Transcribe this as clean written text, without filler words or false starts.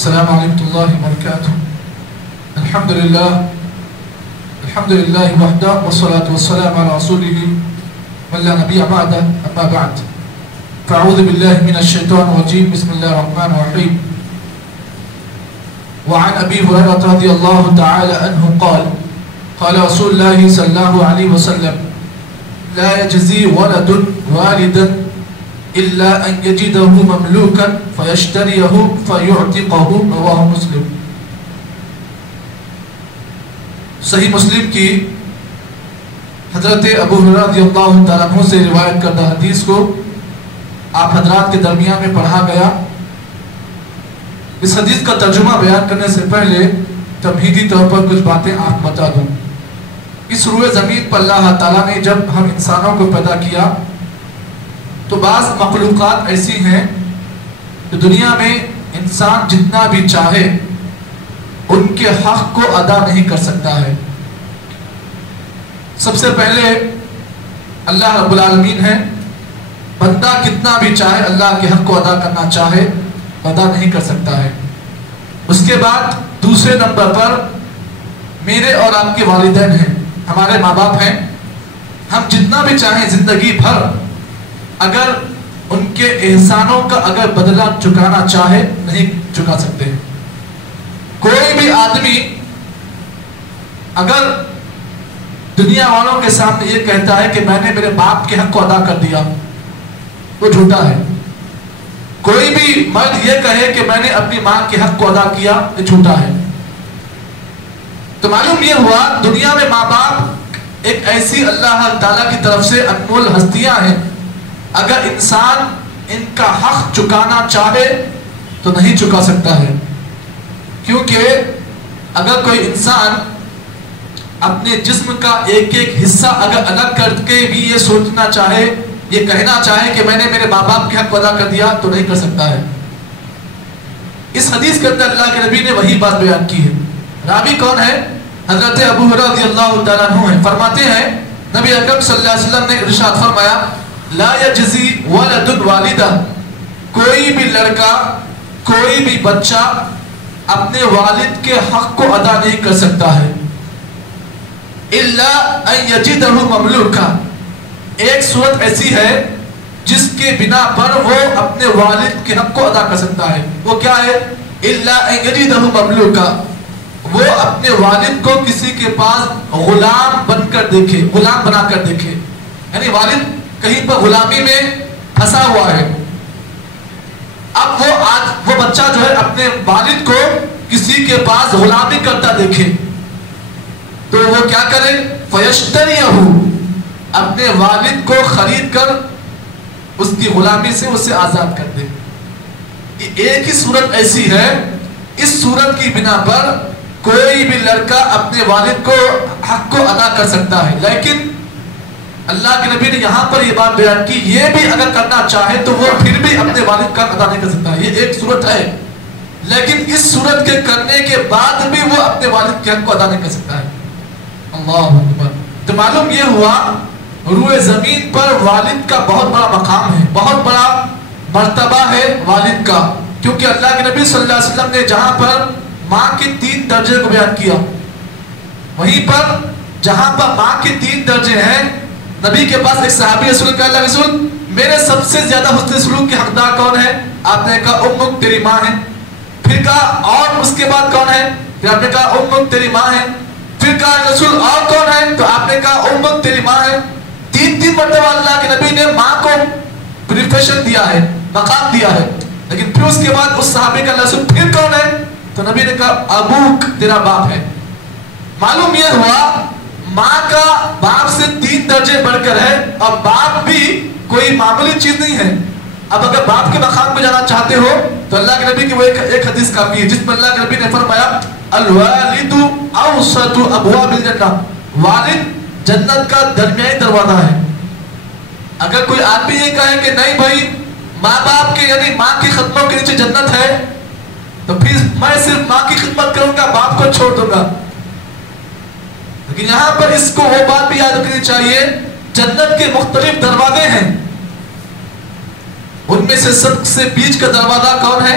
السلام علیکم اللہ وبرکاتہ. الحمدللہ وحدہ والصلاة والسلام علی رسولہ من لا نبی بعدہ اما بعد. فاعوذ باللہ من الشیطان الرجیم. بسم اللہ الرحمن الرحیم. وعن ابی هريرة رضی اللہ تعالی عنہ قال قال رسول اللہ صلی اللہ علیہ وسلم لا يجزي ولد والدا إلا أن يجده مملوكا فيشتريه فيعتقه. رواه مسلم. صحیح مسلم کی حضرت ابو ہریرہ رضی اللہ تعالیٰ عنہ سے روایت کردہ حدیث کو آپ حضرات کے درمیان میں پڑھا گیا. اس حدیث کا ترجمہ بیان کرنے سے پہلے تمہیدی طور پر کچھ باتیں آپ بتا دوں. اس روئے زمین پر اللہ تعالیٰ نے جب ہم انسانوں کو پیدا کیا تو بعض مخلوقات ایسی ہیں کہ دنیا میں انسان جتنا بھی چاہے ان کے حق کو ادا نہیں کر سکتا ہے. سب سے پہلے اللہ رب العالمین ہے. بندہ کتنا بھی چاہے اللہ کے حق کو ادا کرنا چاہے ادا نہیں کر سکتا ہے. اس کے بعد دوسرے نمبر پر میرے اور آپ کے والدین ہیں, ہمارے ماں باپ ہیں. ہم جتنا بھی چاہیں زندگی بھر اگر ان کے احسانوں کا اگر بدلہ چکانا چاہے نہیں چکا سکتے. کوئی بھی آدمی اگر دنیا والوں کے سامنے یہ کہتا ہے کہ میں نے میرے باپ کے حق کو ادا کر دیا, وہ جھوٹا ہے. کوئی بھی مرد یہ کہے کہ میں نے اپنی ماں کے حق کو ادا کیا, یہ جھوٹا ہے. تو معلوم یہ ہوا دنیا میں ماں باپ ایک ایسی اللہ تعالیٰ کی طرف سے انمول ہستیاں ہیں. اگر انسان ان کا حق چکانا چاہے تو نہیں چکا سکتا ہے, کیونکہ اگر کوئی انسان اپنے جسم کا ایک ایک حصہ اگر الگ کر کے بھی یہ سوچنا چاہے, یہ کہنا چاہے کہ میں نے میرے ماں باپ کے حق کو ادا کر دیا تو نہیں کر سکتا ہے. اس حدیث کے اندر اللہ کے نبی نے وہی بات بیان کی ہے. راوی کون ہے؟ حضرت ابو ہریرہ رضی اللہ تعالیٰ عنہ ہیں. فرماتے ہیں نبی اکرم صلی اللہ علیہ وسلم نے ارشاد فرمایا لا یجزی ولد والدہ, کوئی بھی لڑکا کوئی بھی بچہ اپنے والد کے حق کو ادا نہیں کر سکتا ہے. الا ان یجدہ مملوکا, ایک صورت ایسی ہے جس کے بنا پر وہ اپنے والد کے حق کو ادا کر سکتا ہے. وہ کیا ہے؟ الا ان یجدہ مملوکا, وہ اپنے والد کو کسی کے پاس غلام بن کر دیکھے, غلام بنا کر دیکھے. یعنی والد کہیں پر غلامی میں پھنسا ہوا ہے. اب وہ بچہ جو ہے اپنے والد کو کسی کے پاس غلامی کرتا دیکھے تو وہ کیا کرے؟ فَيَشْتَرِيَهُ, اپنے والد کو خرید کر اس کی غلامی سے اسے آزاد کر دے. ایک ہی صورت ایسی ہے, اس صورت کی بنا پر کوئی بھی لڑکا اپنے والد کو حق کو ادا کر سکتا ہے. لیکن اللہ کے نبی نے یہاں پر یہ بات بیان کی یہ بھی اگر کرنا چاہے تو وہ پھر بھی اپنے والد کا ادا نہیں کر سکتا. یہ ایک صورت ہے, لیکن اس صورت کے کرنے کے بعد بھی وہ اپنے والد کے حق کو ادا نہیں کر سکتا ہے. اللہ اکبر. تو معلوم یہ ہوا روئے زمین پر والد کا بہت بڑا مقام ہے, بہت بڑا مرتبہ ہے والد کا. کیونکہ اللہ کے نبی صلی اللہ علیہ وسلم نے جہاں پر ماں کے 3 درجے کو بیان کیا, وہیں پر جہاں پر ماں کے 3 درجے ہیں, نبی کے پاس ایک صحابی رسول کا اللہ رسول میرے سب سے زیادہ حسن سلوک کے حقدار کون ہے؟ آپ نے کہا امک تیری ماں ہے. پھر کہا اور اس کے بعد کون ہے؟ پھر آپ نے کہا امک تیری ماں ہے. پھر کہا رسول اور کون ہے؟ تو آپ نے کہا امک تیری ماں ہے. 3 مرتبہ اللہ کے نبی نے ماں کو پریفیشن دیا ہے, مقام دیا ہے. لیکن پھر اس کے بعد اس صحابی کا اللہ رسول پھر کون ہے؟ تو نبی نے کہا ابوک, تیرا باپ ہے. معلوم یہ ہوا ماں کا باپ سے 3 درجے بڑھ کر ہے, اور باپ بھی کوئی معمولی چیز نہیں ہے. اب اگر باپ کے مقام پہ جانا چاہتے ہو تو اللہ کے نبی کی وہ ایک حدیث کافی ہے جس میں اللہ کے نبی نے فرمایا الوالد اوسط ابواب الجنہ, والد جنت کا درمیانی دروازہ ہے. اگر کوئی آدمی یہ کہے کہ نہیں بھائی ماں باپ کے یعنی ماں کی خدمتوں کے نیچے جنت ہے تو پھر میں صرف ماں کی خدمت کروں گا, باپ کو چھوڑ دوں گا. لیکن یہاں پر اس کو وہ بات بھی یاد رکھنی چاہیے جنت کے مختلف دروازے ہیں, ان میں سے سب سے بیچ کا دروازہ کون ہے؟